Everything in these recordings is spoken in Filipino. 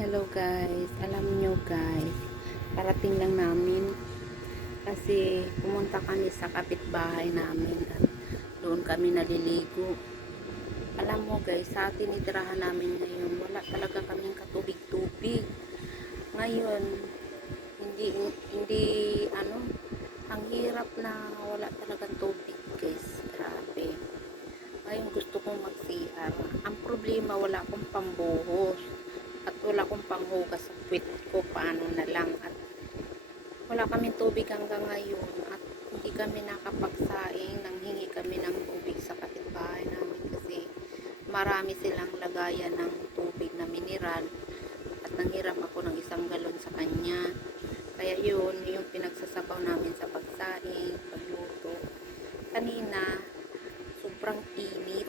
Hello guys, alam nyo guys, parating lang namin kasi pumunta kami sa kapitbahay namin at doon kami naliligo. Alam mo guys, sa tinitirahan namin ngayon, wala talaga kaming katubig-tubig. Ngayon, hindi, hindi, ano, ang hirap na wala talagang tubig guys, grabe. Ngayon gusto kong mag-CR. Ang problema, wala akong pambuhos at wala akong panghugas sa puwit ko, paano na lang, at wala kaming tubig hanggang ngayon at hindi kami nakapagsaing, nanghingi kami ng tubig sa kapitbahay namin kasi marami silang lagayan ng tubig na mineral at nanghiram ako ng 1 galon sa kanya. Kaya yun, yung pinagsasabaw namin sa pagsaing, pagluto. Kanina sobrang init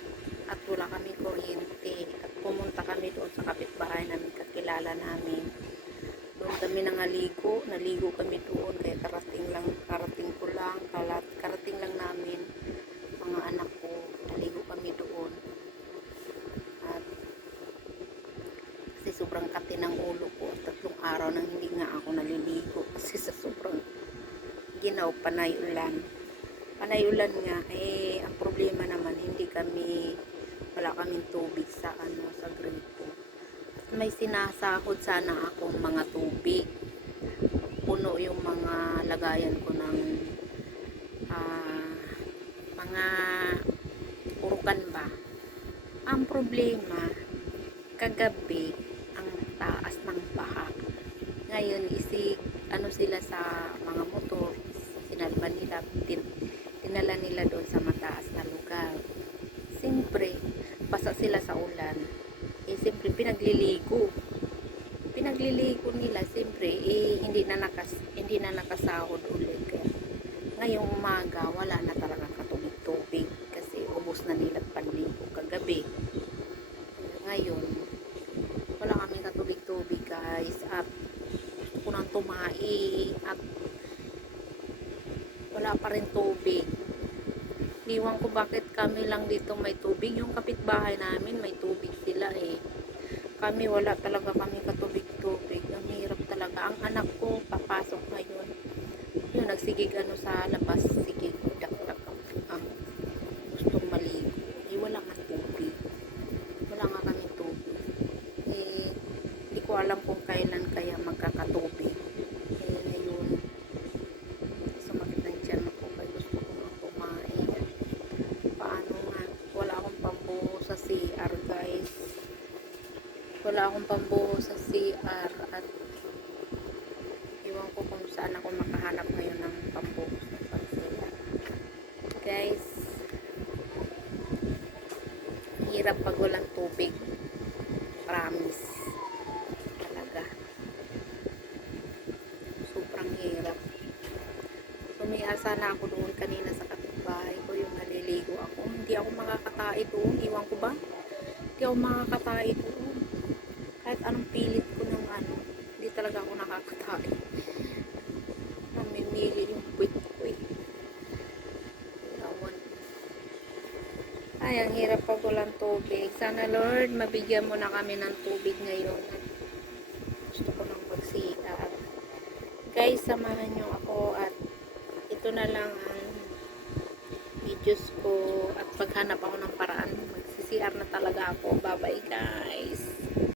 at wala kaming kuryente at pumunta kami doon sa kapitbahay namin, kakilala namin. Doon kami naligo kami doon kaya karating lang namin mga anak ko, naligo kami doon at kasi sobrang kati ng ulo ko at 3 araw nang hindi nga ako naliligo kasi sa sobrang ginaw, panay ulan nga. Ang problema naman, wala kaming tubig sa sa gripo. At may sinasahod sana akong mga tubig, puno yung mga lagayan ko ng mga urukan ba. Ang problema, kagabi ang taas ng baha. Ngayon sila sa mga motor, dinala nila doon sa mataas na lugar. Siyempre basa sila sa ulan, siyempre pinagliligo nila, siyempre hindi na nakasahod ulit. Ngayong umaga wala na talaga katubig-tubig kasi ubos na nila panligo kagabi. Ngayon wala kaming katubig-tubig guys at gusto ko nang tumae at wala pa rin tubig. Iwan ko bakit kami lang dito may tubig, yung kapitbahay namin may tubig sila kami wala talaga kami katubig-tubig. Ang hirap talaga. Ang anak ko papasok ngayon, yun nagsigig sa labas, sigig dak ang gustong maligo, wala nga tubig, wala nga kami tubig. Hindi ko alam kung kailan kaya magkakatubig. Ngayon sumakit ng tiyan ako kaya gusto ko nga kumain. Paano nga, wala akong pambuho sa CR guys, wala akong pambuho sa CR at iwan ko kung saan ako makahanap ngayon ng pambuho sa CR guys. Hirap pag walang tubig, promise talaga, sobrang hirap. Sumiya sana ako doon kanina sa kapitbahay ko, yung naliligo ako, hindi ako makakatai doon, iwan ko ba, hindi ako makakatai doon kahit anong pilit ko ng hindi talaga ako nakakatai. Namimili yung puwit ko ang hirap pag walang tubig. Sana Lord mabigyan mo na kami ng tubig ngayon. Gusto ko nang mag-CR guys, samahan nyo ako at ito na lang ang videos ko at paghanap ako ng paraan, mag-CR na talaga ako. Bye bye guys.